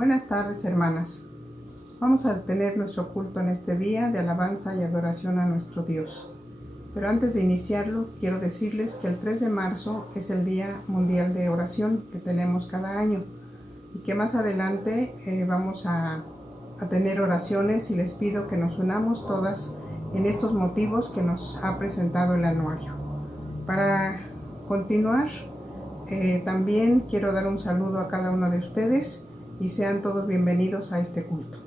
Buenas tardes, hermanas. Vamos a tener nuestro culto en este día de alabanza y adoración a nuestro Dios. Pero antes de iniciarlo, quiero decirles que el 3 de marzo es el Día Mundial de Oración que tenemos cada año y que más adelante vamos a tener oraciones y les pido que nos unamos todas en estos motivos que nos ha presentado el anuario. Para continuar, también quiero dar un saludo a cada uno de ustedes y sean todos bienvenidos a este culto.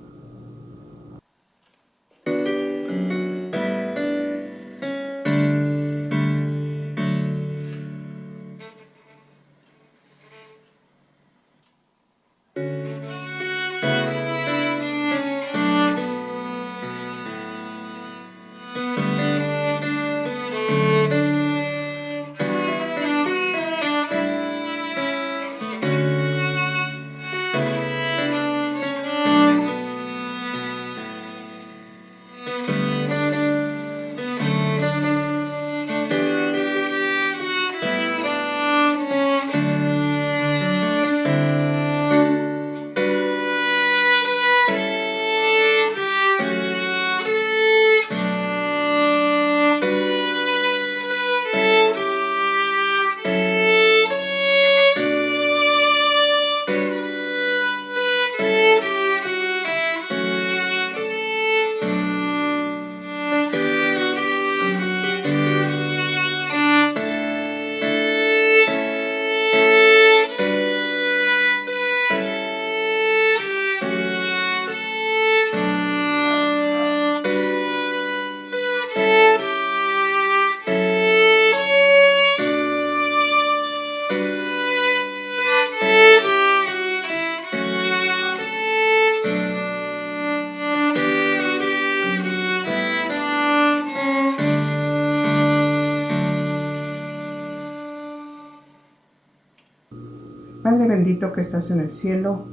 Padre bendito que estás en el cielo,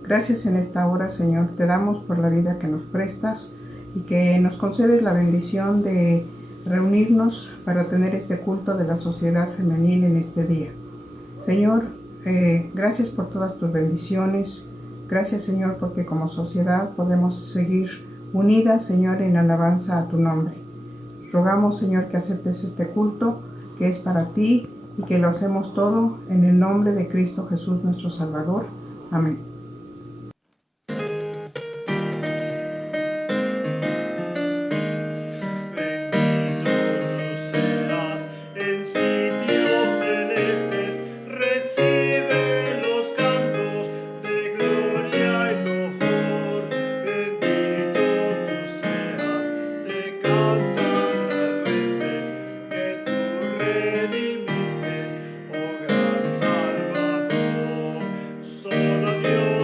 gracias en esta hora, Señor, te damos por la vida que nos prestas y que nos concedes la bendición de reunirnos para tener este culto de la sociedad femenil en este día. Señor, gracias por todas tus bendiciones, gracias, Señor, porque como sociedad podemos seguir unidas, Señor, en alabanza a tu nombre. Rogamos, Señor, que aceptes este culto que es para ti, y que lo hacemos todo en el nombre de Cristo Jesús nuestro Salvador. Amén. Solo Dios.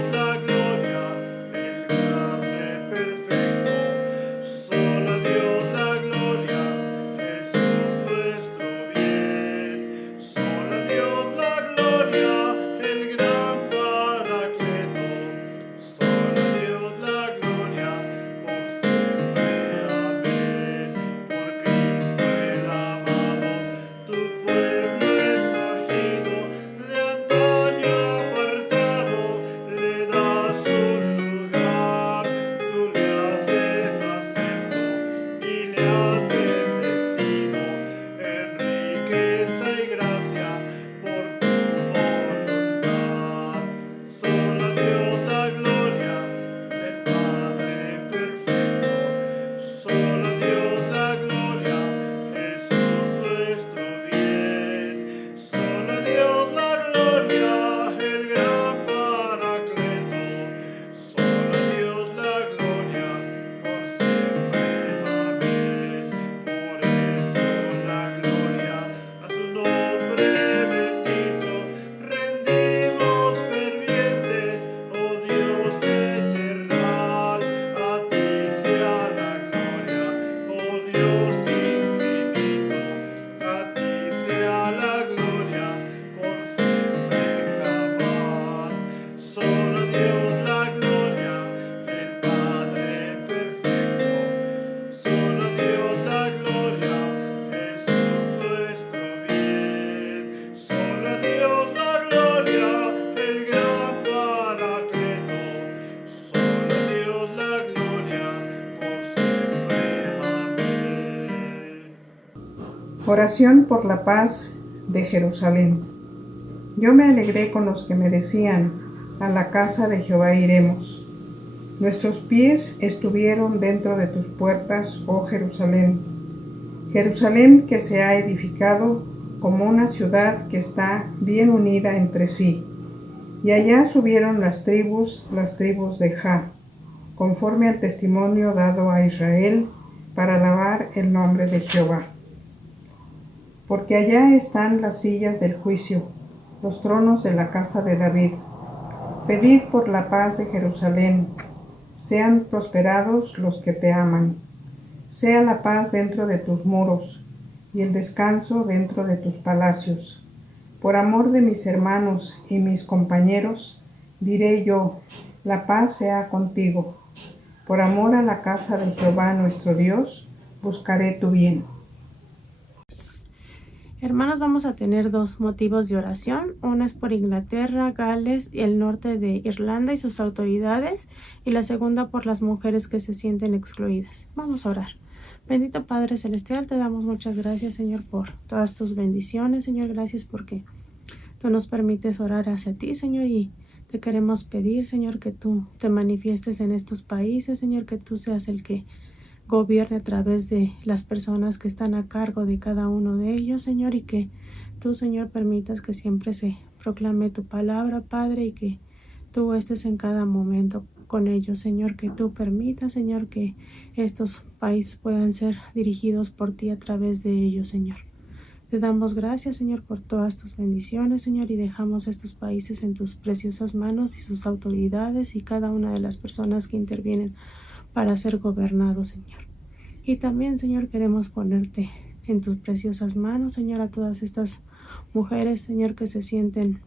Oración por la paz de Jerusalén. Yo me alegré con los que me decían, a la casa de Jehová iremos. Nuestros pies estuvieron dentro de tus puertas, oh Jerusalén. Jerusalén que se ha edificado como una ciudad que está bien unida entre sí. Y allá subieron las tribus de Jah, conforme al testimonio dado a Israel, para alabar el nombre de Jehová. Porque allá están las sillas del juicio, los tronos de la casa de David. Pedid por la paz de Jerusalén, sean prosperados los que te aman. Sea la paz dentro de tus muros, y el descanso dentro de tus palacios. Por amor de mis hermanos y mis compañeros, diré yo, la paz sea contigo. Por amor a la casa de Jehová nuestro Dios, buscaré tu bien. Hermanos, vamos a tener dos motivos de oración. Uno es por Inglaterra, Gales y el norte de Irlanda y sus autoridades. Y la segunda por las mujeres que se sienten excluidas. Vamos a orar. Bendito Padre Celestial, te damos muchas gracias, Señor, por todas tus bendiciones. Señor, gracias porque tú nos permites orar hacia ti, Señor, y te queremos pedir, Señor, que tú te manifiestes en estos países, Señor, que tú seas el que gobierne a través de las personas que están a cargo de cada uno de ellos, Señor, y que tú, Señor, permitas que siempre se proclame tu palabra, Padre, y que tú estés en cada momento con ellos, Señor, que tú permitas, Señor, que estos países puedan ser dirigidos por ti a través de ellos, Señor. Te damos gracias, Señor, por todas tus bendiciones, Señor, y dejamos estos países en tus preciosas manos y sus autoridades y cada una de las personas que intervienen para ser gobernados, Señor. Y también, Señor, queremos ponerte en tus preciosas manos, Señor, a todas estas mujeres, Señor, que se sienten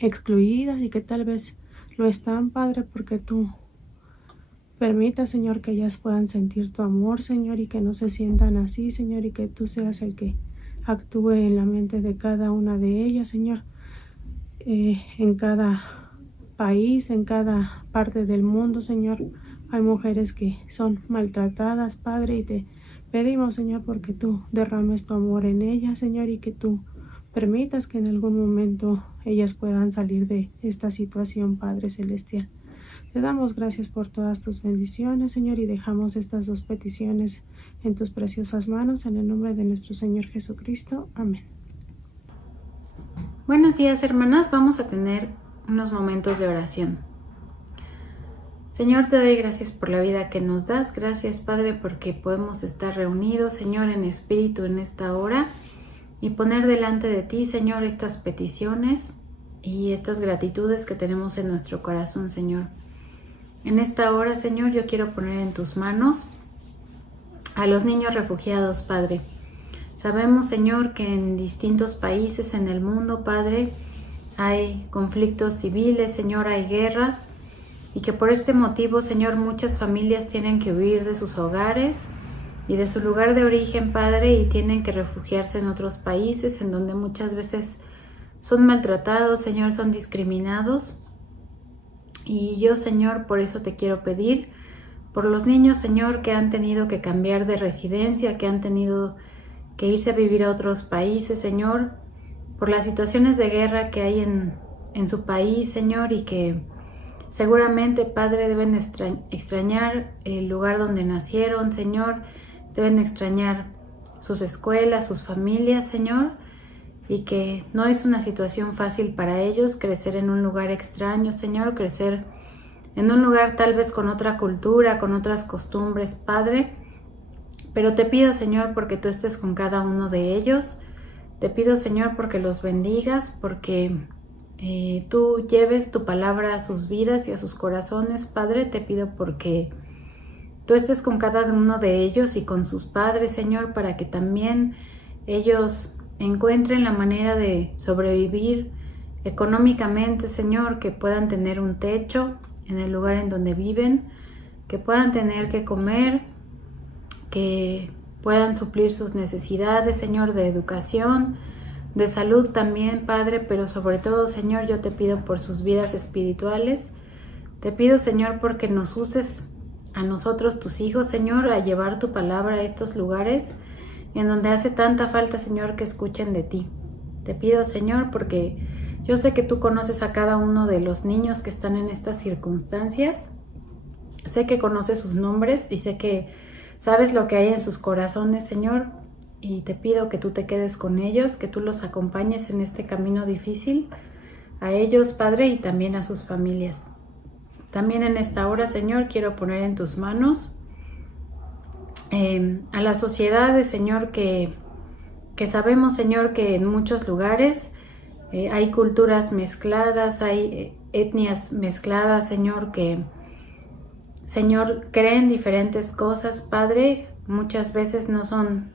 excluidas y que tal vez lo están, Padre, porque tú permitas, Señor, que ellas puedan sentir tu amor, Señor, y que no se sientan así, Señor, y que tú seas el que actúe en la mente de cada una de ellas, Señor, en cada país, en cada parte del mundo, Señor. Hay mujeres que son maltratadas, Padre, y te pedimos, Señor, porque tú derrames tu amor en ellas, Señor, y que tú permitas que en algún momento ellas puedan salir de esta situación, Padre Celestial. Te damos gracias por todas tus bendiciones, Señor, y dejamos estas dos peticiones en tus preciosas manos, en el nombre de nuestro Señor Jesucristo. Amén. Buenos días, hermanas. Vamos a tener unos momentos de oración. Señor, te doy gracias por la vida que nos das. Gracias, Padre, porque podemos estar reunidos, Señor, en espíritu en esta hora y poner delante de ti, Señor, estas peticiones y estas gratitudes que tenemos en nuestro corazón, Señor. En esta hora, Señor, yo quiero poner en tus manos a los niños refugiados, Padre. Sabemos, Señor, que en distintos países en el mundo, Padre, hay conflictos civiles, Señor, hay guerras, y que por este motivo, Señor, muchas familias tienen que huir de sus hogares y de su lugar de origen, Padre, y tienen que refugiarse en otros países en donde muchas veces son maltratados, Señor, son discriminados. Y yo, Señor, por eso te quiero pedir por los niños, Señor, que han tenido que cambiar de residencia, que han tenido que irse a vivir a otros países, Señor, por las situaciones de guerra que hay en su país, Señor, y que seguramente, Padre, deben extrañar el lugar donde nacieron, Señor, deben extrañar sus escuelas, sus familias, Señor, y que no es una situación fácil para ellos crecer en un lugar extraño, Señor, crecer en un lugar tal vez con otra cultura, con otras costumbres, Padre. Pero te pido, Señor, porque tú estés con cada uno de ellos. Te pido, Señor, porque los bendigas, porque tú lleves tu palabra a sus vidas y a sus corazones, Padre. Te pido porque tú estés con cada uno de ellos y con sus padres, Señor, para que también ellos encuentren la manera de sobrevivir económicamente, Señor, que puedan tener un techo en el lugar en donde viven, que puedan tener que comer, que puedan suplir sus necesidades, Señor, de educación, de salud también, Padre, pero sobre todo, Señor, yo te pido por sus vidas espirituales. Te pido, Señor, porque nos uses a nosotros, tus hijos, Señor, a llevar tu palabra a estos lugares en donde hace tanta falta, Señor, que escuchen de ti. Te pido, Señor, porque yo sé que tú conoces a cada uno de los niños que están en estas circunstancias. Sé que conoces sus nombres y sé que sabes lo que hay en sus corazones, Señor. Y te pido que tú te quedes con ellos, que tú los acompañes en este camino difícil, a ellos, Padre, y también a sus familias. También en esta hora, Señor, quiero poner en tus manos a las sociedades, Señor, que sabemos, Señor, que en muchos lugares hay culturas mezcladas, hay etnias mezcladas, Señor, que, Señor, creen diferentes cosas, Padre. Muchas veces no son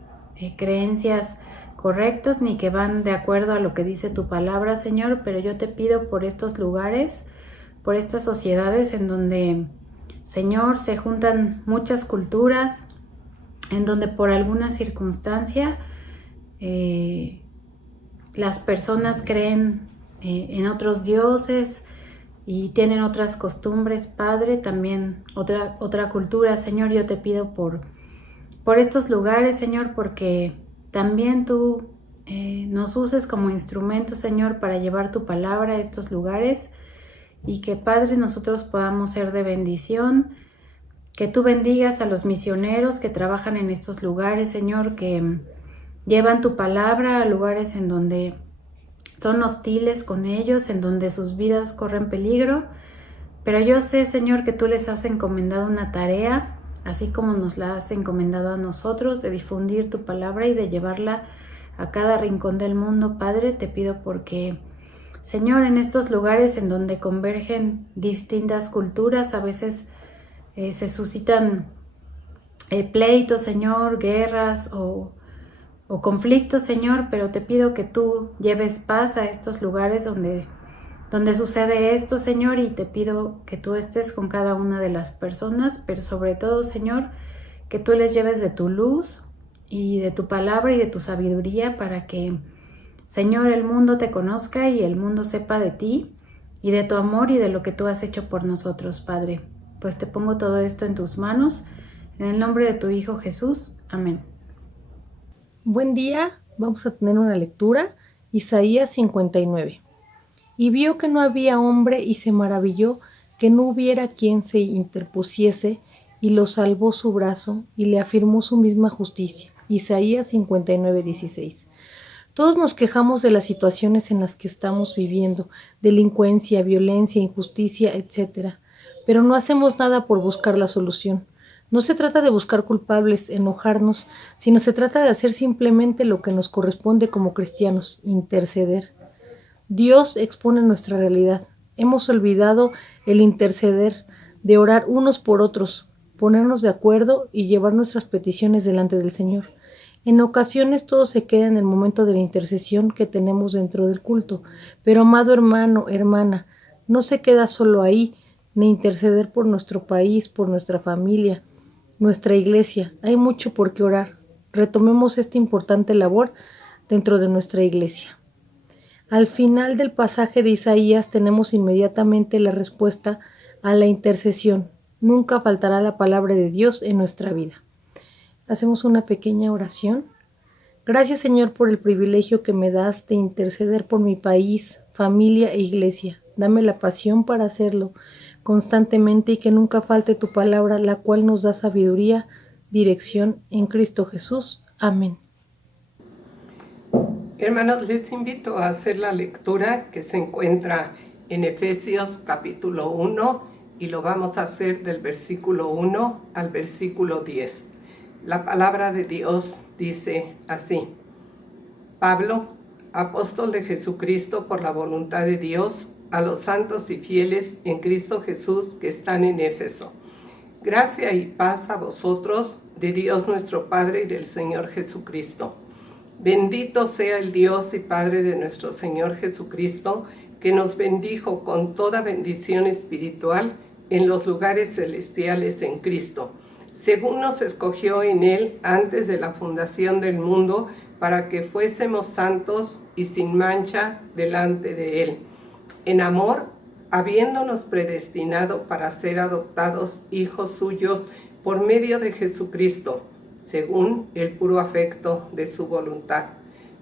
creencias correctas ni que van de acuerdo a lo que dice tu palabra, Señor, pero yo te pido por estos lugares, por estas sociedades en donde, Señor, se juntan muchas culturas, en donde por alguna circunstancia las personas creen en otros dioses y tienen otras costumbres, Padre, también otra cultura, Señor. Yo te pido por estos lugares, Señor, porque también tú nos uses como instrumentos, Señor, para llevar tu palabra a estos lugares y que, Padre, nosotros podamos ser de bendición, que tú bendigas a los misioneros que trabajan en estos lugares, Señor, que llevan tu palabra a lugares en donde son hostiles con ellos, en donde sus vidas corren peligro, pero yo sé, Señor, que tú les has encomendado una tarea, así como nos la has encomendado a nosotros, de difundir tu palabra y de llevarla a cada rincón del mundo. Padre, te pido porque, Señor, en estos lugares en donde convergen distintas culturas, a veces se suscitan pleitos, Señor, guerras o conflictos, Señor, pero te pido que tú lleves paz a estos lugares donde sucede esto, Señor, y te pido que tú estés con cada una de las personas, pero sobre todo, Señor, que tú les lleves de tu luz y de tu palabra y de tu sabiduría para que, Señor, el mundo te conozca y el mundo sepa de ti y de tu amor y de lo que tú has hecho por nosotros, Padre. Pues te pongo todo esto en tus manos, en el nombre de tu Hijo Jesús. Amén. Buen día, vamos a tener una lectura, Isaías 59. Y vio que no había hombre y se maravilló que no hubiera quien se interpusiese y lo salvó su brazo y le afirmó su misma justicia. Isaías 59:16. Todos nos quejamos de las situaciones en las que estamos viviendo, delincuencia, violencia, injusticia, etc. Pero no hacemos nada por buscar la solución. No se trata de buscar culpables, enojarnos, sino se trata de hacer simplemente lo que nos corresponde como cristianos, interceder. Dios expone nuestra realidad. Hemos olvidado el interceder, de orar unos por otros, ponernos de acuerdo y llevar nuestras peticiones delante del Señor. En ocasiones todo se queda en el momento de la intercesión que tenemos dentro del culto, pero amado hermano, hermana, no se queda solo ahí, ni interceder por nuestro país, por nuestra familia, nuestra iglesia. Hay mucho por qué orar. Retomemos esta importante labor dentro de nuestra iglesia. Al final del pasaje de Isaías tenemos inmediatamente la respuesta a la intercesión. Nunca faltará la palabra de Dios en nuestra vida. Hacemos una pequeña oración. Gracias, Señor, por el privilegio que me das de interceder por mi país, familia e iglesia. Dame la pasión para hacerlo constantemente y que nunca falte tu palabra, la cual nos da sabiduría, dirección en Cristo Jesús. Amén. Hermanos, les invito a hacer la lectura que se encuentra en Efesios capítulo 1 y lo vamos a hacer del versículo 1 al versículo 10. La palabra de Dios dice así: Pablo, apóstol de Jesucristo por la voluntad de Dios, a los santos y fieles en Cristo Jesús que están en Éfeso. Gracia y paz a vosotros, de Dios nuestro Padre y del Señor Jesucristo. Bendito sea el Dios y Padre de nuestro Señor Jesucristo, que nos bendijo con toda bendición espiritual en los lugares celestiales en Cristo, según nos escogió en Él antes de la fundación del mundo, para que fuésemos santos y sin mancha delante de Él. En amor, habiéndonos predestinado para ser adoptados hijos suyos por medio de Jesucristo, según el puro afecto de su voluntad,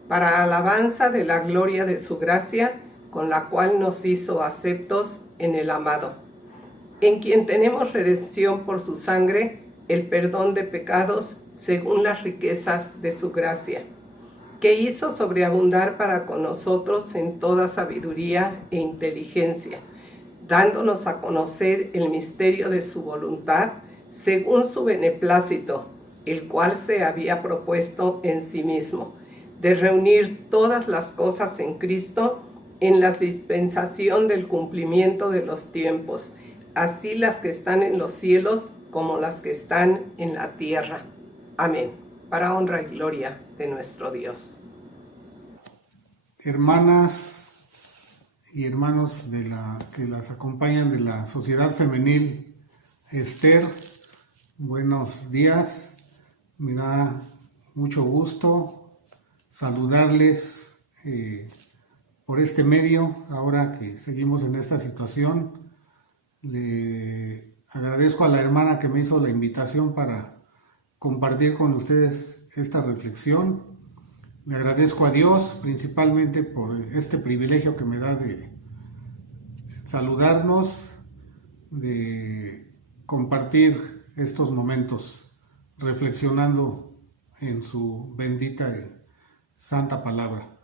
para alabanza de la gloria de su gracia, con la cual nos hizo aceptos en el amado, en quien tenemos redención por su sangre, el perdón de pecados, según las riquezas de su gracia, que hizo sobreabundar para con nosotros en toda sabiduría e inteligencia, dándonos a conocer el misterio de su voluntad, según su beneplácito, el cual se había propuesto en sí mismo, de reunir todas las cosas en Cristo, en la dispensación del cumplimiento de los tiempos, así las que están en los cielos como las que están en la tierra. Amén. Para honra y gloria de nuestro Dios. Hermanas y hermanos que las acompañan de la Sociedad Femenil Esther, buenos días. Me da mucho gusto saludarles por este medio, ahora que seguimos en esta situación. Le agradezco a la hermana que me hizo la invitación para compartir con ustedes esta reflexión. Le agradezco a Dios principalmente por este privilegio que me da de saludarnos, de compartir estos momentos reflexionando en su bendita y santa palabra.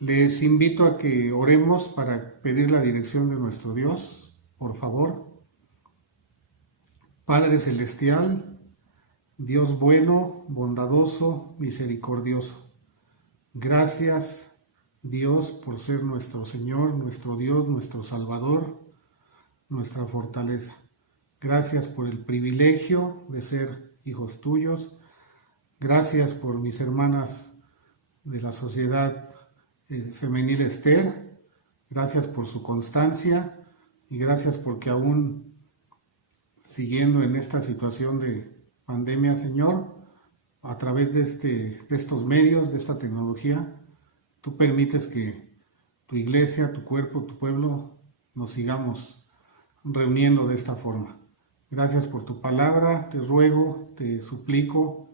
Les invito a que oremos para pedir la dirección de nuestro Dios, por favor. Padre Celestial, Dios bueno, bondadoso, misericordioso, gracias, Dios, por ser nuestro Señor, nuestro Dios, nuestro Salvador, nuestra fortaleza. Gracias por el privilegio de ser hijos tuyos. Gracias por mis hermanas de la Sociedad Femenil Esther. Gracias por su constancia y gracias porque aún siguiendo en esta situación de pandemia, Señor, a través de estos medios, de esta tecnología, tú permites que tu iglesia, tu cuerpo, tu pueblo nos sigamos reuniendo de esta forma. Gracias por tu palabra, te ruego, te suplico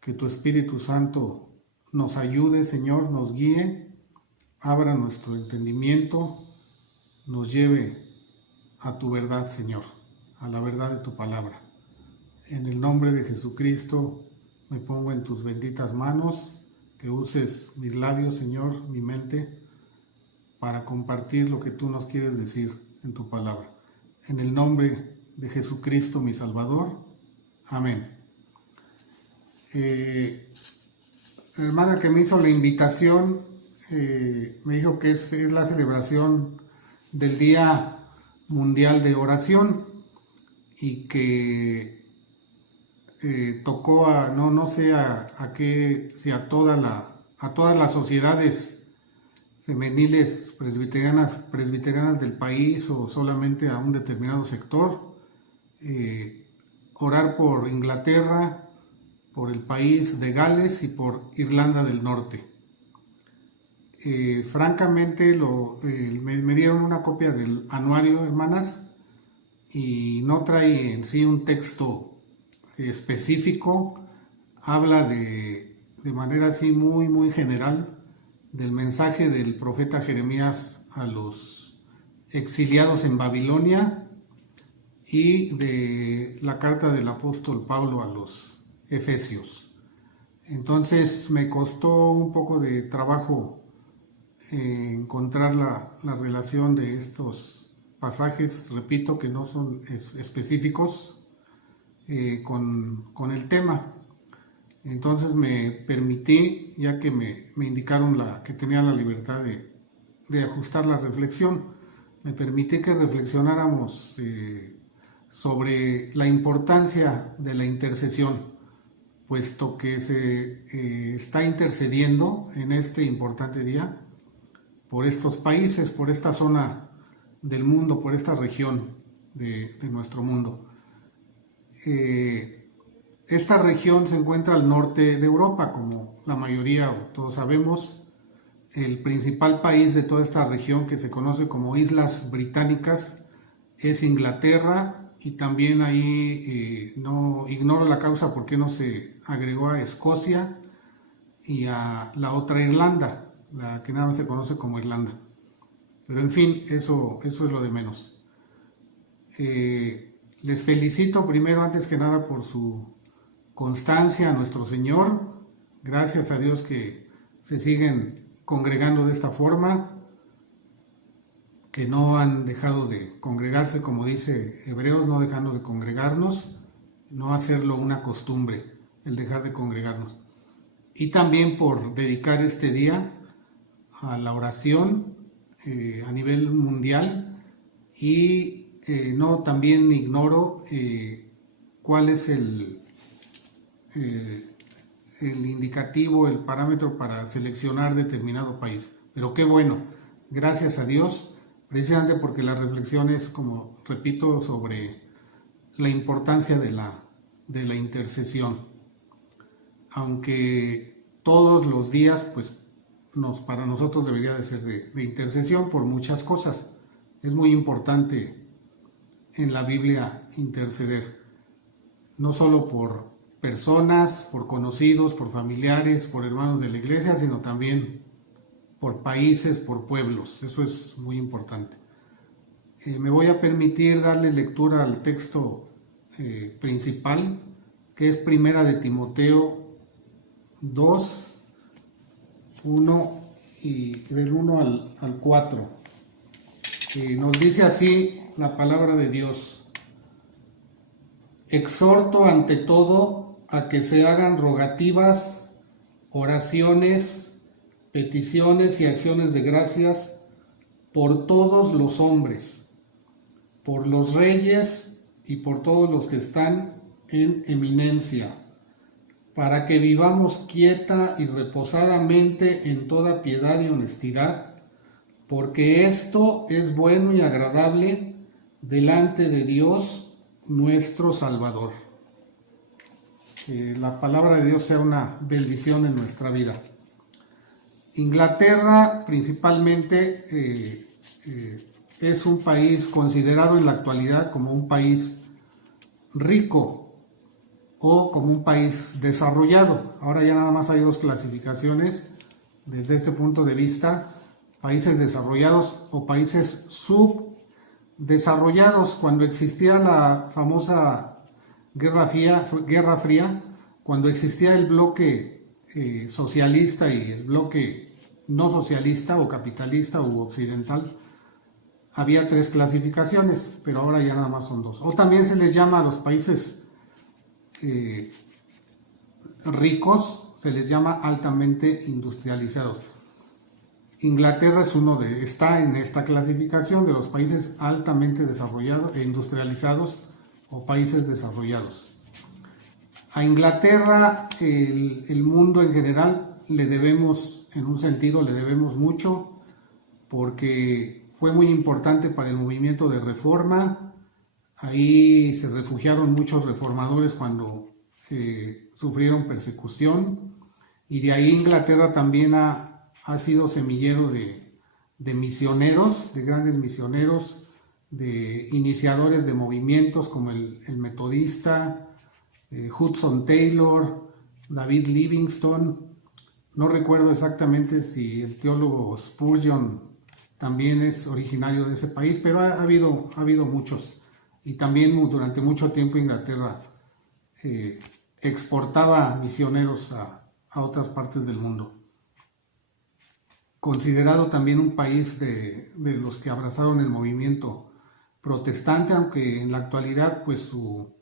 que tu Espíritu Santo nos ayude, Señor, nos guíe, abra nuestro entendimiento, nos lleve a tu verdad, Señor, a la verdad de tu palabra. En el nombre de Jesucristo me pongo en tus benditas manos, que uses mis labios, Señor, mi mente, para compartir lo que tú nos quieres decir en tu palabra. En el nombre de Jesucristo, mi Salvador. Amén. La hermana que me hizo la invitación me dijo que es la celebración del Día Mundial de Oración y que tocó no sé a qué, si a todas las sociedades femeniles presbiterianas del país o solamente a un determinado sector, orar por Inglaterra, por el país de Gales y por Irlanda del Norte. Francamente me dieron una copia del anuario, hermanas, y no trae en sí un texto específico, habla de manera así muy, muy general del mensaje del profeta Jeremías a los exiliados en Babilonia y de la carta del apóstol Pablo a los Efesios. Entonces me costó un poco de trabajo encontrar la relación de estos pasajes, repito que no son específicos, con el tema. Entonces me permití, ya que me indicaron que tenía la libertad de ajustar la reflexión, me permití que reflexionáramos sobre la importancia de la intercesión, puesto que se está intercediendo en este importante día por estos países, por esta zona del mundo, por esta región de nuestro mundo. Esta región se encuentra al norte de Europa, como la mayoría o todos sabemos. El principal país de toda esta región, que se conoce como Islas Británicas, es Inglaterra y también ahí no ignoro la causa por qué no se agregó a Escocia y a la otra Irlanda, la que nada más se conoce como Irlanda. Pero en fin, eso es lo de menos. Les felicito primero, antes que nada, por su constancia a nuestro Señor. Gracias a Dios que se siguen congregando de esta forma, que no han dejado de congregarse, como dice Hebreos, no dejando de congregarnos, no hacerlo una costumbre, el dejar de congregarnos. Y también por dedicar este día a la oración a nivel mundial, y no, también ignoro cuál es el indicativo, el parámetro para seleccionar determinado país. Pero qué bueno, gracias a Dios, precisamente porque la reflexión es, como repito, sobre la importancia de la intercesión. Aunque todos los días, pues, para nosotros debería de ser de intercesión por muchas cosas. Es muy importante en la Biblia interceder, no solo por personas, por conocidos, por familiares, por hermanos de la iglesia, sino también por países, por pueblos. Eso es muy importante. Me voy a permitir darle lectura al texto principal, que es Primera de Timoteo 2, 1 y del 1 al 4. Nos dice así la palabra de Dios: exhorto ante todo a que se hagan rogativas, oraciones, peticiones y acciones de gracias por todos los hombres, por los reyes y por todos los que están en eminencia, para que vivamos quieta y reposadamente en toda piedad y honestidad, porque esto es bueno y agradable delante de Dios nuestro Salvador. Que la palabra de Dios sea una bendición en nuestra vida. Inglaterra principalmente es un país considerado en la actualidad como un país rico o como un país desarrollado. Ahora ya nada más hay dos clasificaciones desde este punto de vista: países desarrollados o países subdesarrollados. Cuando existía la famosa Guerra Fría, cuando existía el bloque socialista y el bloque no socialista o capitalista o occidental, había tres clasificaciones, pero ahora ya nada más son dos. O también se les llama a los países ricos, se les llama altamente industrializados. Inglaterra está en esta clasificación de los países altamente desarrollados e industrializados o países desarrollados. A Inglaterra, el mundo en general, le debemos mucho, porque fue muy importante para el movimiento de reforma. Ahí se refugiaron muchos reformadores cuando sufrieron persecución, y de ahí Inglaterra también ha sido semillero de misioneros, de grandes misioneros, de iniciadores de movimientos como el metodista, Hudson Taylor, David Livingstone. No recuerdo exactamente si el teólogo Spurgeon también es originario de ese país, pero ha habido muchos. Y también durante mucho tiempo Inglaterra exportaba misioneros a otras partes del mundo. Considerado también un país de los que abrazaron el movimiento protestante, aunque en la actualidad pues su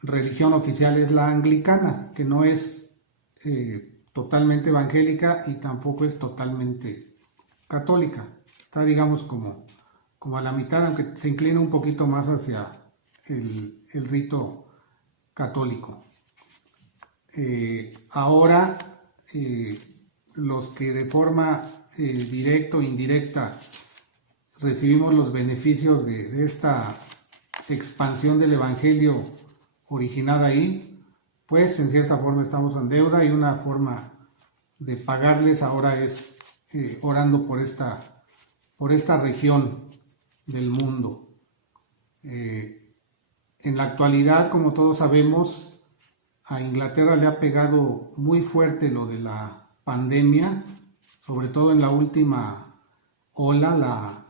religión oficial es la anglicana, que no es totalmente evangélica y tampoco es totalmente católica. Está, digamos, como a la mitad, aunque se inclina un poquito más hacia el rito católico. Ahora los que de forma directa o indirecta recibimos los beneficios de esta expansión del evangelio originada ahí, pues en cierta forma estamos en deuda, y una forma de pagarles ahora es orando por esta región del mundo. En la actualidad, como todos sabemos, a Inglaterra le ha pegado muy fuerte lo de la pandemia, sobre todo en la última ola,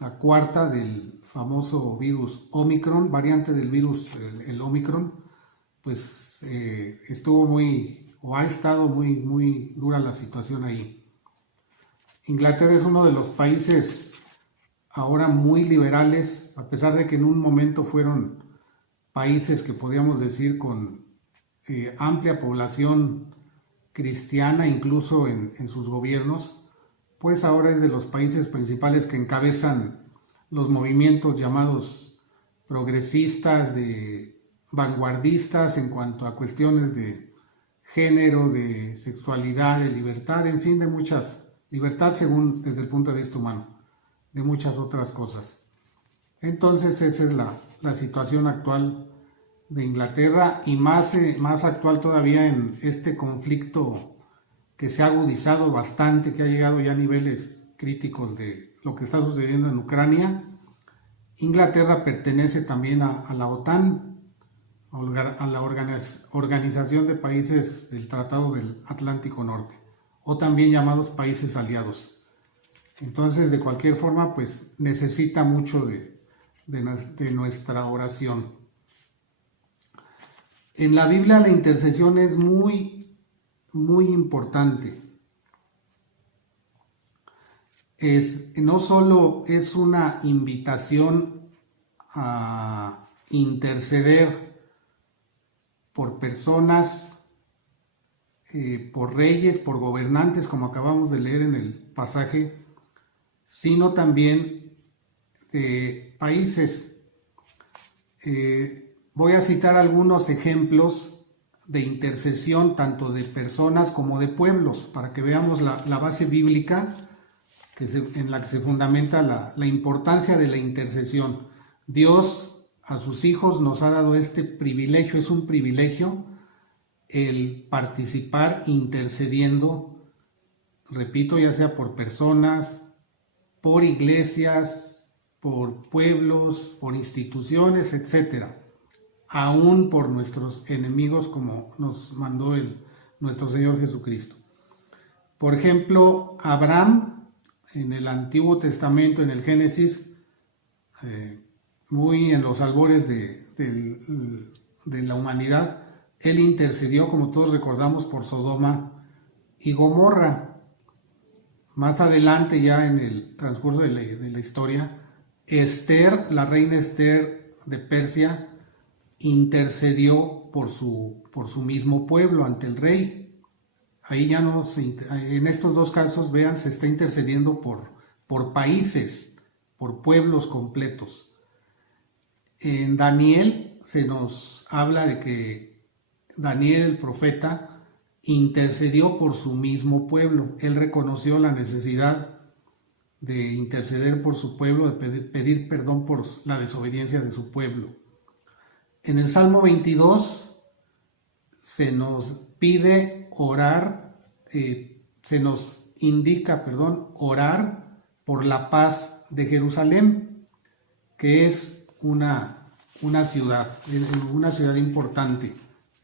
la cuarta del famoso virus Omicron, variante del virus, el Omicron, pues ha estado muy dura la situación ahí. Inglaterra es uno de los países ahora muy liberales, a pesar de que en un momento fueron países que podríamos decir con amplia población cristiana, incluso en sus gobiernos, pues ahora es de los países principales que encabezan los movimientos llamados progresistas, vanguardistas en cuanto a cuestiones de género, de sexualidad, de libertad, en fin, de muchas, libertad según desde el punto de vista humano, de muchas otras cosas. Entonces esa es la situación actual de Inglaterra y más actual todavía en este conflicto que se ha agudizado bastante, que ha llegado ya a niveles críticos de lo que está sucediendo en Ucrania. Inglaterra pertenece también a la OTAN, a la Organización de Países del Tratado del Atlántico Norte, o también llamados países aliados. Entonces, de cualquier forma, pues necesita mucho de nuestra oración. En la Biblia la intercesión es muy importante. No solo es una invitación a interceder por personas, por reyes, por gobernantes, como acabamos de leer en el pasaje, sino también de países. Voy a citar algunos ejemplos de intercesión tanto de personas como de pueblos, para que veamos la base bíblica en la que se fundamenta la importancia de la intercesión. Dios a sus hijos nos ha dado este privilegio, es un privilegio el participar intercediendo, repito, ya sea por personas, por iglesias, por pueblos, por instituciones, etcétera, aún por nuestros enemigos, como nos mandó nuestro Señor Jesucristo. Por ejemplo, Abraham, en el Antiguo Testamento, en el Génesis, muy en los albores de la humanidad, él intercedió, como todos recordamos, por Sodoma y Gomorra. Más adelante, ya en el transcurso de la historia, Esther, la reina Esther de Persia, intercedió por su mismo pueblo ante el rey. Ahí ya en estos dos casos, vean, se está intercediendo por países, por pueblos completos. En Daniel se nos habla de que Daniel, el profeta, intercedió por su mismo pueblo. Él reconoció la necesidad de interceder por su pueblo, de pedir perdón por la desobediencia de su pueblo. En el Salmo 22 se nos pide orar, se nos indica, orar por la paz de Jerusalén, que es una ciudad importante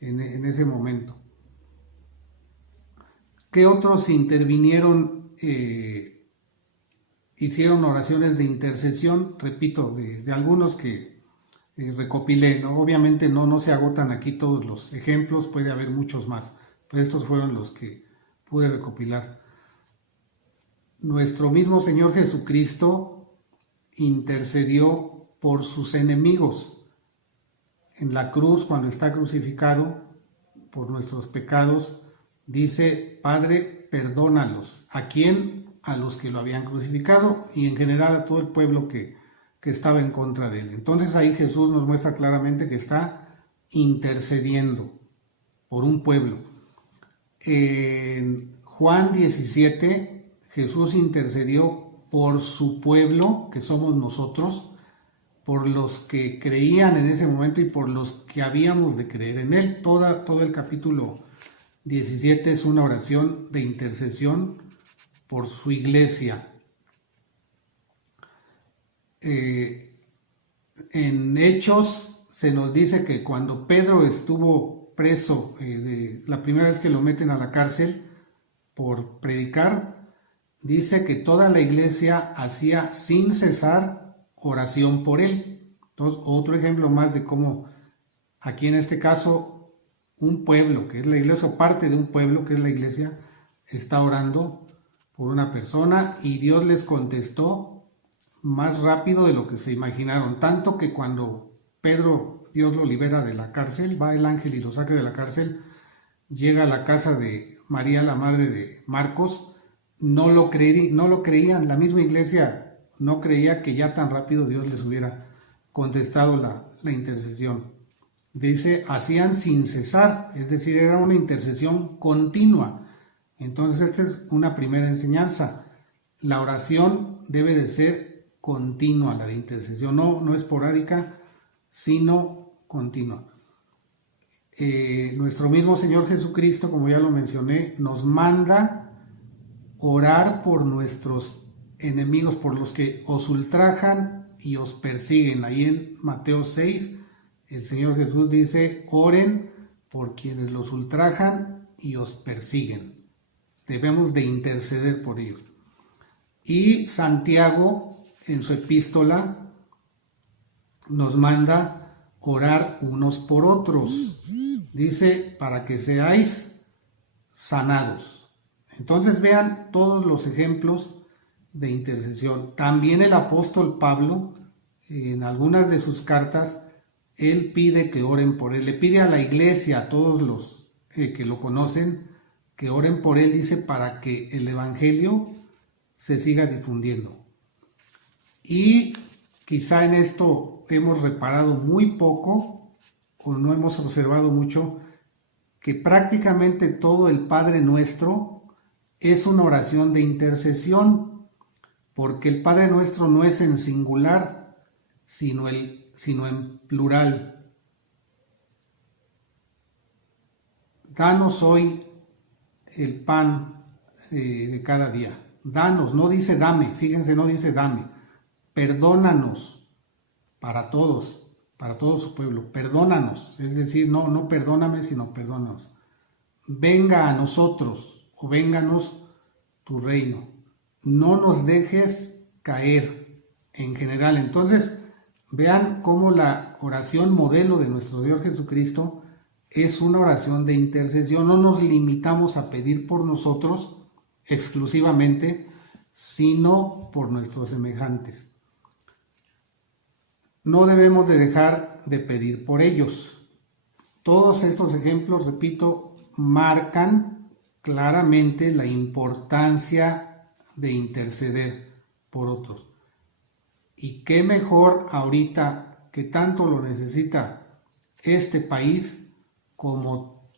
en ese momento. ¿Qué otros intervinieron, hicieron oraciones de intercesión? Repito, de algunos que recopilé, ¿no? Obviamente no se agotan aquí todos los ejemplos, puede haber muchos más, pero estos fueron los que pude recopilar. Nuestro mismo Señor Jesucristo intercedió por sus enemigos en la cruz, cuando está crucificado por nuestros pecados. Dice: Padre, perdónalos. ¿A quién? A los que lo habían crucificado y en general a todo el pueblo que estaba en contra de él. Entonces ahí Jesús nos muestra claramente que está intercediendo por un pueblo. En Juan 17, Jesús intercedió por su pueblo, que somos nosotros, por los que creían en ese momento y por los que habíamos de creer en él. Todo el capítulo 17 es una oración de intercesión por su iglesia. En Hechos se nos dice que cuando Pedro estuvo preso, la primera vez que lo meten a la cárcel por predicar, dice que toda la iglesia hacía sin cesar oración por él. Entonces, otro ejemplo más de cómo aquí en este caso un pueblo, que es la iglesia, o parte de un pueblo, que es la iglesia, está orando por una persona y Dios les contestó más rápido de lo que se imaginaron, tanto que cuando Pedro, Dios lo libera de la cárcel, va el ángel y lo saca de la cárcel, llega a la casa de María, la madre de Marcos, no lo creían, la misma iglesia no creía que ya tan rápido Dios les hubiera contestado la intercesión. Dice, hacían sin cesar, es decir, era una intercesión continua. Entonces esta es una primera enseñanza. La oración debe de ser continua, la de intercesión, no esporádica, sino continua. Nuestro mismo Señor Jesucristo, como ya lo mencioné, nos manda orar por nuestros enemigos, por los que os ultrajan y os persiguen. Ahí en Mateo 6, el Señor Jesús dice, oren por quienes los ultrajan y os persiguen. Debemos de interceder por ellos. Y Santiago, en su epístola, nos manda orar unos por otros. Dice, para que seáis sanados. Entonces vean todos los ejemplos de intercesión. También el apóstol Pablo, en algunas de sus cartas, él pide que oren por él. Le pide a la iglesia, a todos los que lo conocen, que oren por él, dice, para que el evangelio se siga difundiendo. Y quizá en esto hemos reparado muy poco o no hemos observado mucho, que prácticamente todo el Padre Nuestro es una oración de intercesión, porque el Padre Nuestro no es en singular, sino en plural. Danos hoy el pan de cada día. Danos, no dice dame, fíjense, no dice dame. Perdónanos para todo su pueblo. Perdónanos, es decir, no perdóname, sino perdónanos. Venga a nosotros, o vénganos tu reino. No nos dejes caer en general. Entonces, vean cómo la oración modelo de nuestro Dios Jesucristo es una oración de intercesión. No nos limitamos a pedir por nosotros exclusivamente, sino por nuestros semejantes. No debemos de dejar de pedir por ellos. Todos estos ejemplos, repito, marcan claramente la importancia de interceder por otros. Y qué mejor ahorita que tanto lo necesita este país como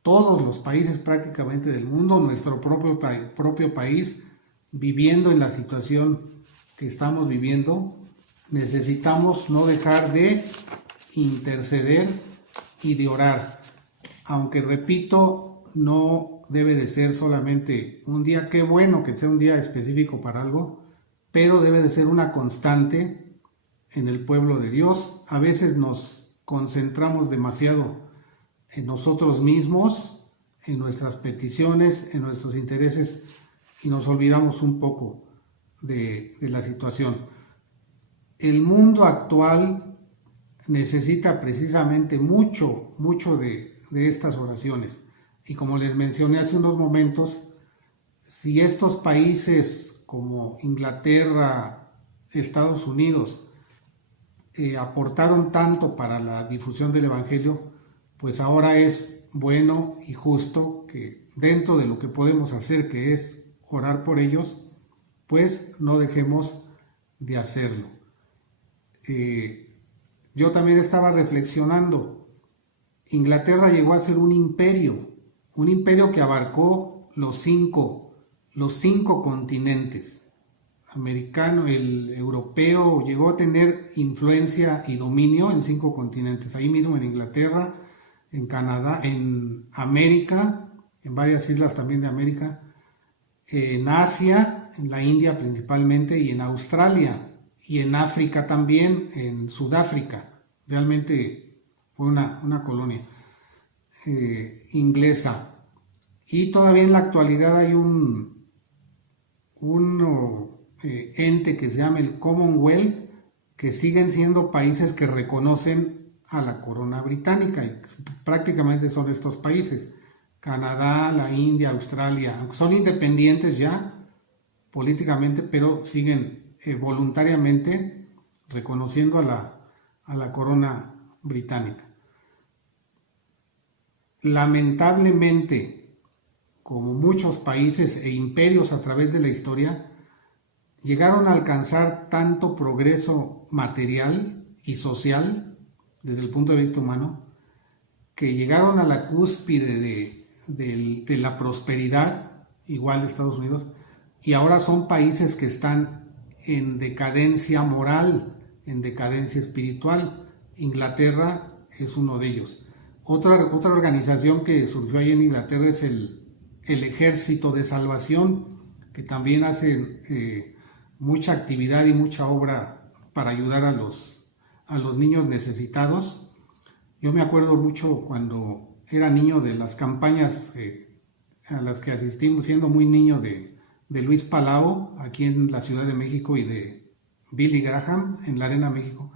todos los países prácticamente del mundo, nuestro propio país, viviendo en la situación que estamos viviendo. Necesitamos no dejar de interceder y de orar. Aunque repito, no debe de ser solamente un día, qué bueno que sea un día específico para algo, pero debe de ser una constante en el pueblo de Dios. A veces nos concentramos demasiado en nosotros mismos, en nuestras peticiones, en nuestros intereses, y nos olvidamos un poco de la situación. El mundo actual necesita precisamente mucho de estas oraciones. Y como les mencioné hace unos momentos, si estos países como Inglaterra, Estados Unidos, aportaron tanto para la difusión del Evangelio, pues ahora es bueno y justo que dentro de lo que podemos hacer, que es orar por ellos, pues no dejemos de hacerlo. Yo también estaba reflexionando. Inglaterra llegó a ser un imperio que abarcó los cinco continentes. Americano, el europeo, llegó a tener influencia y dominio en 5 continentes. Ahí mismo en Inglaterra, en Canadá, en América, en varias islas también de América, en Asia, en la India principalmente, y en Australia, y en África también, en Sudáfrica. realmente fue una colonia inglesa. Y todavía en la actualidad hay un ente que se llama el Commonwealth, que siguen siendo países que reconocen a la corona británica, y prácticamente son estos países: Canadá, la India, Australia, aunque son independientes ya políticamente, pero siguen voluntariamente reconociendo a la corona británica. Lamentablemente, como muchos países e imperios a través de la historia, llegaron a alcanzar tanto progreso material y social desde el punto de vista humano, que llegaron a la cúspide de la prosperidad, igual de Estados Unidos, y ahora son países que están en decadencia moral, en decadencia espiritual. Inglaterra es uno de ellos. Otra organización que surgió ahí en Inglaterra es el Ejército de Salvación, que también hace mucha actividad y mucha obra para ayudar a los niños necesitados. Yo me acuerdo mucho cuando era niño de las campañas a las que asistimos, siendo muy niño, de Luis Palau aquí en la Ciudad de México y de Billy Graham en la Arena México,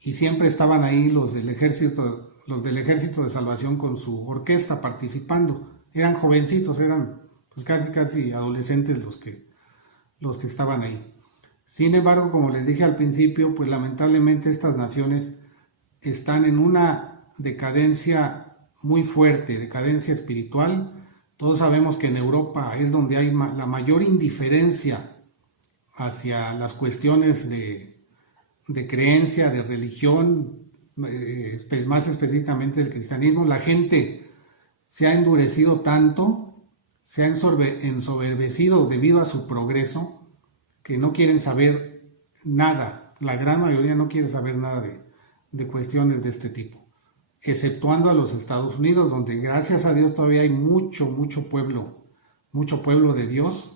y siempre estaban ahí los del Ejército de Salvación con su orquesta participando. Eran jovencitos, eran pues casi adolescentes los que estaban ahí. Sin embargo, como les dije al principio, pues lamentablemente estas naciones están en una decadencia muy fuerte, decadencia espiritual. Todos sabemos que en Europa es donde hay la mayor indiferencia hacia las cuestiones de creencia, de religión, más específicamente del cristianismo. La gente se ha endurecido tanto, se ha ensoberbecido debido a su progreso, que no quieren saber nada. La gran mayoría no quiere saber nada de cuestiones de este tipo, exceptuando a los Estados Unidos, donde gracias a Dios todavía hay mucho pueblo de Dios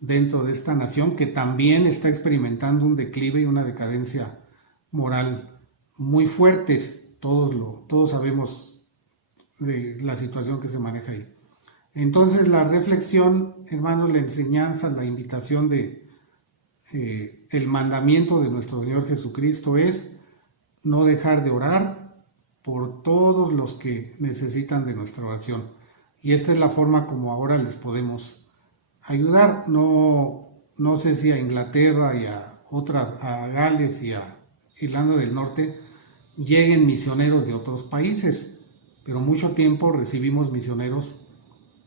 dentro de esta nación, que también está experimentando un declive y una decadencia moral muy fuertes. Todos sabemos de la situación que se maneja ahí. Entonces la reflexión, hermanos, la enseñanza, la invitación el mandamiento de nuestro Señor Jesucristo es no dejar de orar por todos los que necesitan de nuestra oración. Y esta es la forma como ahora les podemos ayudar. No sé si a Inglaterra y a Gales y a Irlanda del Norte lleguen misioneros de otros países, pero mucho tiempo recibimos misioneros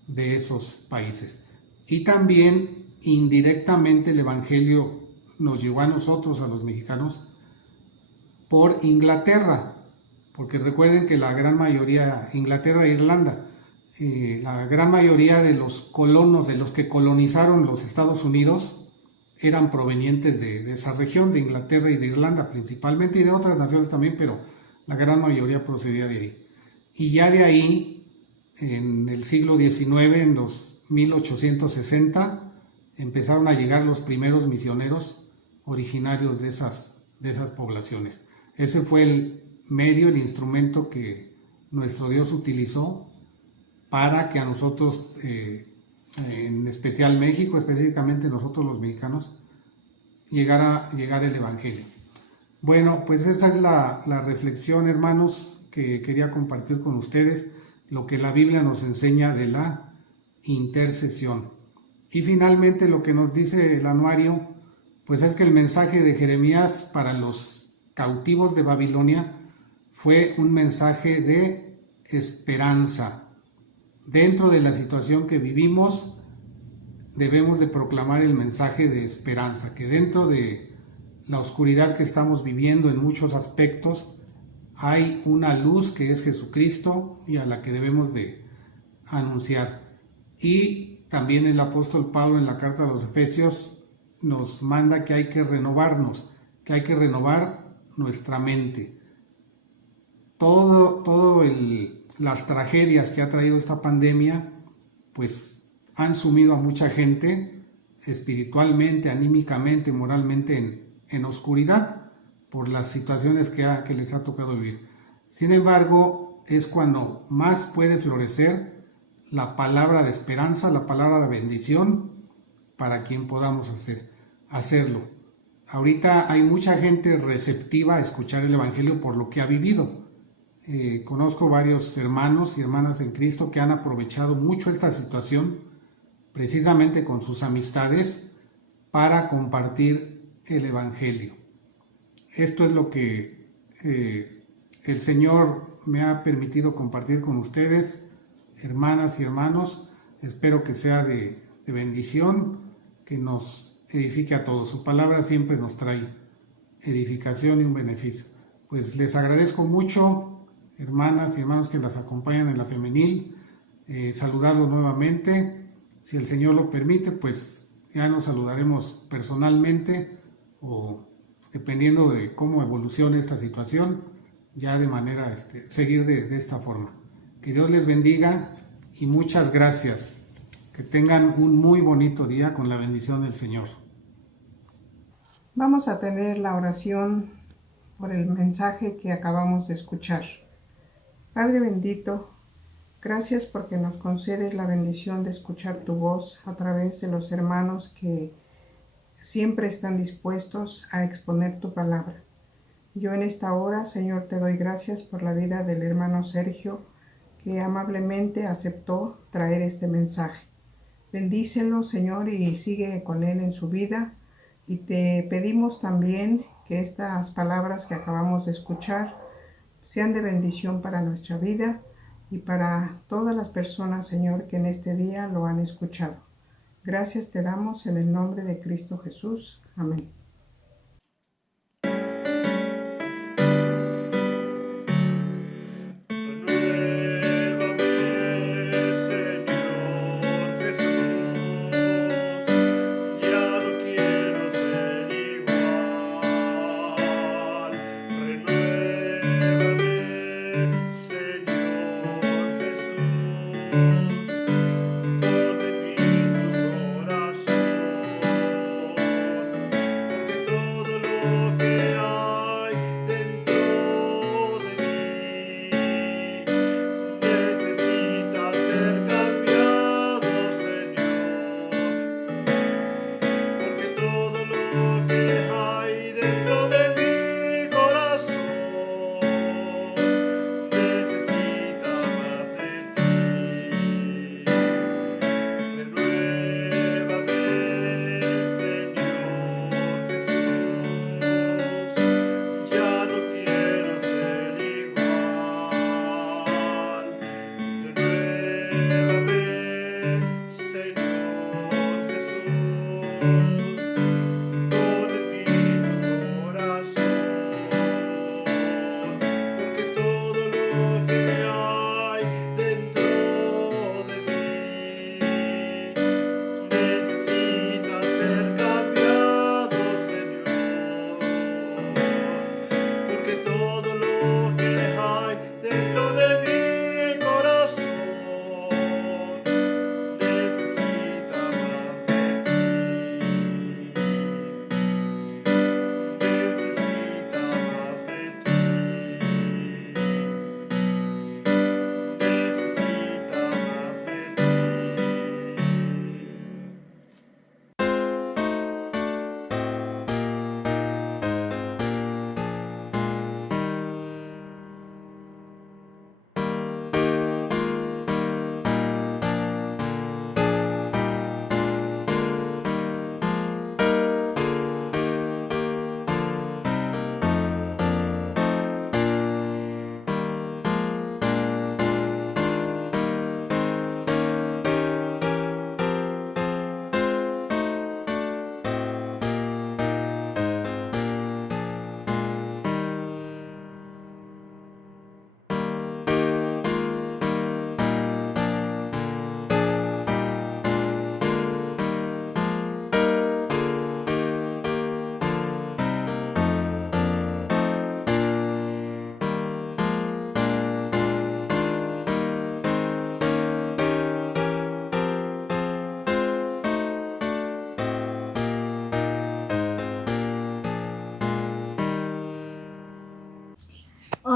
de esos países. Y también indirectamente el Evangelio nos llegó a nosotros, a los mexicanos, por Inglaterra, porque recuerden que la gran mayoría, Inglaterra e Irlanda, la gran mayoría de los colonos, de los que colonizaron los Estados Unidos, eran provenientes de esa región, de Inglaterra y de Irlanda principalmente, y de otras naciones también, pero la gran mayoría procedía de ahí. Y ya de ahí, en el siglo XIX, en los 1860, empezaron a llegar los primeros misioneros originarios de esas poblaciones. Ese fue el medio, el instrumento que nuestro Dios utilizó para que a nosotros, en especial México, específicamente nosotros los mexicanos, llegara el Evangelio. Bueno, pues esa es la reflexión, hermanos, que quería compartir con ustedes, lo que la Biblia nos enseña de la intercesión. Y finalmente lo que nos dice el anuario, pues es que el mensaje de Jeremías para los cautivos de Babilonia fue un mensaje de esperanza. Dentro de la situación que vivimos, debemos de proclamar el mensaje de esperanza, que dentro de la oscuridad que estamos viviendo en muchos aspectos, hay una luz que es Jesucristo y a la que debemos de anunciar. Y también el apóstol Pablo en la carta a los Efesios nos manda que hay que renovarnos, que hay que renovar nuestra mente. Las tragedias que ha traído esta pandemia, pues han sumido a mucha gente espiritualmente, anímicamente, moralmente en oscuridad, por las situaciones que les ha tocado vivir. Sin embargo, es cuando más puede florecer la palabra de esperanza, la palabra de bendición para quien podamos hacerlo. Ahorita hay mucha gente receptiva a escuchar el Evangelio por lo que ha vivido. Conozco varios hermanos y hermanas en Cristo que han aprovechado mucho esta situación, precisamente con sus amistades, para compartir el Evangelio. Esto es lo que el Señor me ha permitido compartir con ustedes, hermanas y hermanos. Espero que sea de bendición, que nos edifique a todos. Su palabra siempre nos trae edificación y un beneficio. Pues les agradezco mucho, hermanas y hermanos que las acompañan en la femenil, saludarlos nuevamente. Si el Señor lo permite, pues ya nos saludaremos personalmente o dependiendo de cómo evolucione esta situación, ya de manera seguir de esta forma. Que Dios les bendiga y muchas gracias. Que tengan un muy bonito día con la bendición del Señor. Vamos a tener la oración por el mensaje que acabamos de escuchar. Padre bendito, gracias porque nos concedes la bendición de escuchar tu voz a través de los hermanos que siempre están dispuestos a exponer tu palabra. Yo en esta hora, Señor, te doy gracias por la vida del hermano Sergio, que amablemente aceptó traer este mensaje. Bendícelo, Señor, y sigue con él en su vida. Y te pedimos también que estas palabras que acabamos de escuchar sean de bendición para nuestra vida y para todas las personas, Señor, que en este día lo han escuchado. Gracias te damos en el nombre de Cristo Jesús. Amén.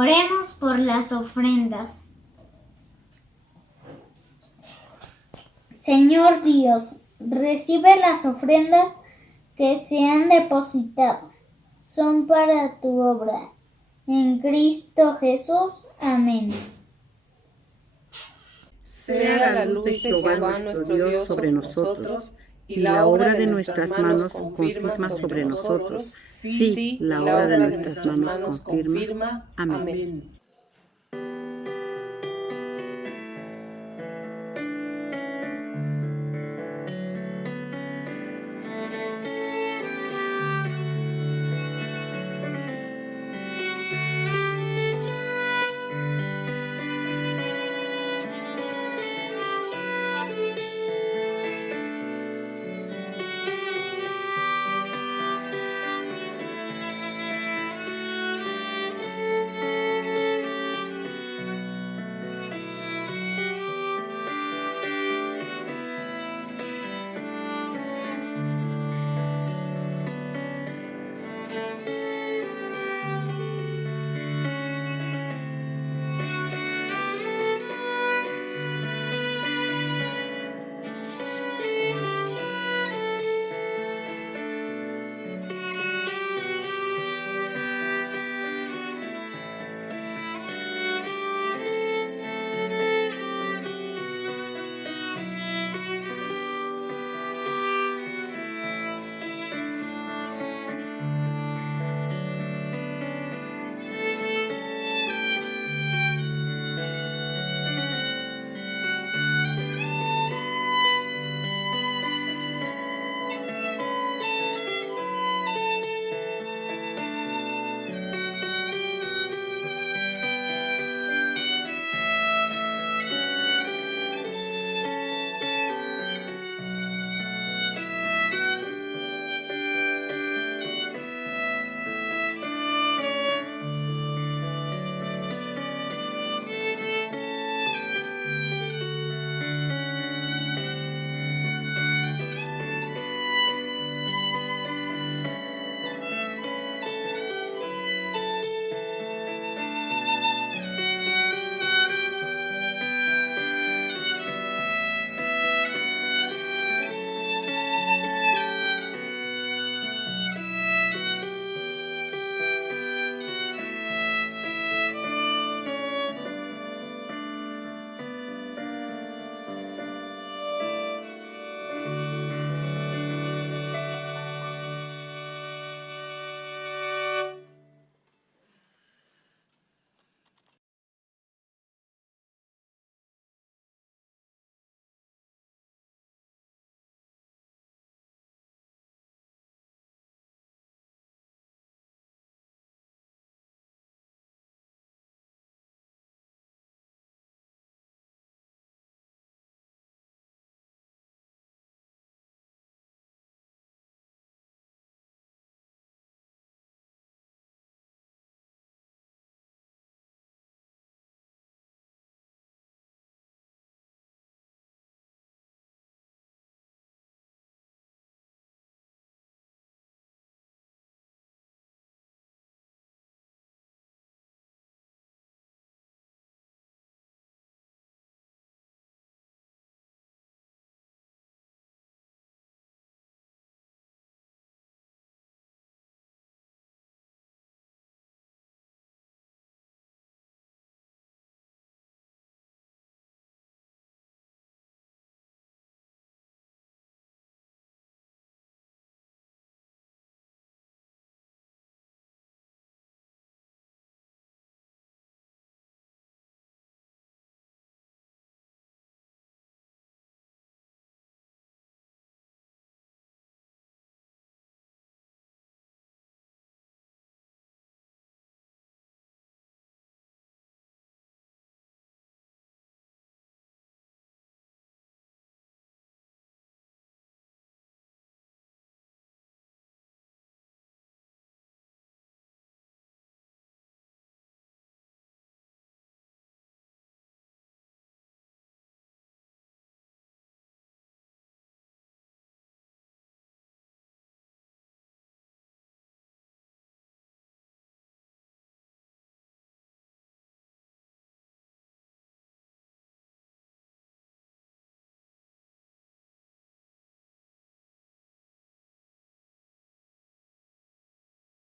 Oremos por las ofrendas. Señor Dios, recibe las ofrendas que se han depositado. Son para tu obra. En Cristo Jesús. Amén. Sea la luz de Jehová nuestro Dios sobre nosotros, y la obra de nuestras manos confirma sobre nosotros. Sí, la obra de nuestras manos confirma. Amén.